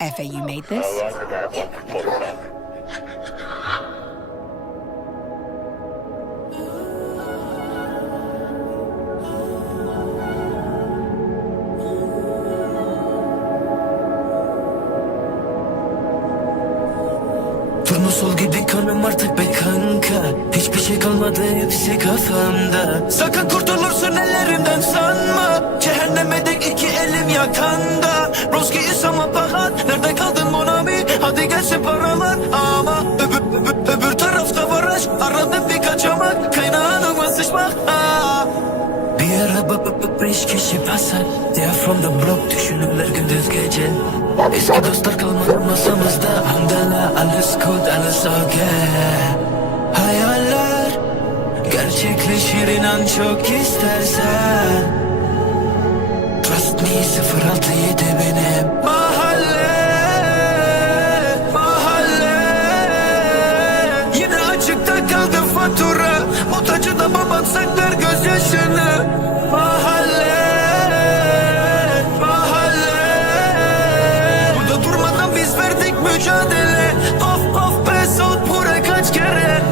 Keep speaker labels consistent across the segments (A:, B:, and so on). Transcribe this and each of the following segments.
A: Efe, you made this?
B: Turnusol gibi kanım artık be kanka. Hiçbir şey kalmadı hepsi kafamda. Sakın kurtulursun ellerimden sanma. Cehenneme dek iki elim yakanda beş kişi pasar are from the block düşünürler gündüz gece. Eski dostlar kalmadı masamızda Hamdallah alles gut alles okay Hayaller Gerçekleşir inan çok istersen. Trust me 067 benim mücadele. Of of pes ol pure kaç kere?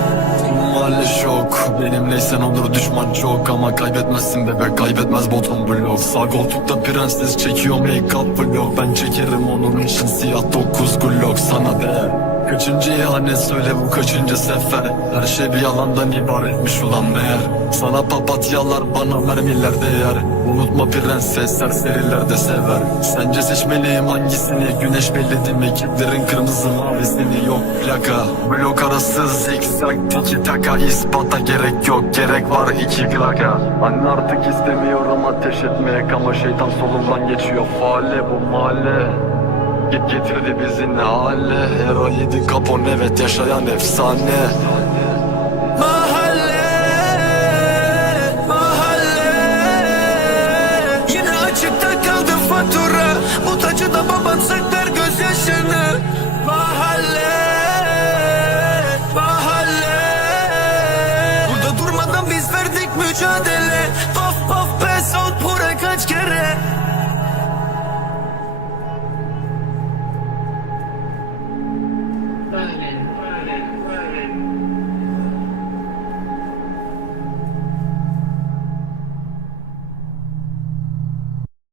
C: Mahalle şok Benim neysen olur düşman çok. Ama kaybetmezsin bebek kaybetmez bottom blok. Sağ koltukta prenses çekiyor make up vlog Ben çekerim onun için siyah dokuz glock sana de Kaçıncı ihanet söyle bu kaçıncı sefer? Her şey bir yalandan ibaretmiş ulan meğer. Sana papatyalar bana mermiler değer. Unutma prenses serseriler de sever. Sence seçmeliyim hangisini? Güneş mi Ekiplerin kırmızı mavisini Yok plaka. Blok arası zikzak Tiki taka. İspata gerek yok Gerek var iki plaka. Anne artık istemiyorum ateş etmek Ama şeytan solumdan geçiyor. Faale bu mahalle Git getirdi bizi ne hale Hero yedi kapon evet yaşayan efsane.
B: Mahalle Mahalle. Yine açıkta kaldı fatura. Mutacıda baban saklar gözyaşını. Mahalle Mahalle. Burada durmadan biz verdik mücadele Bye.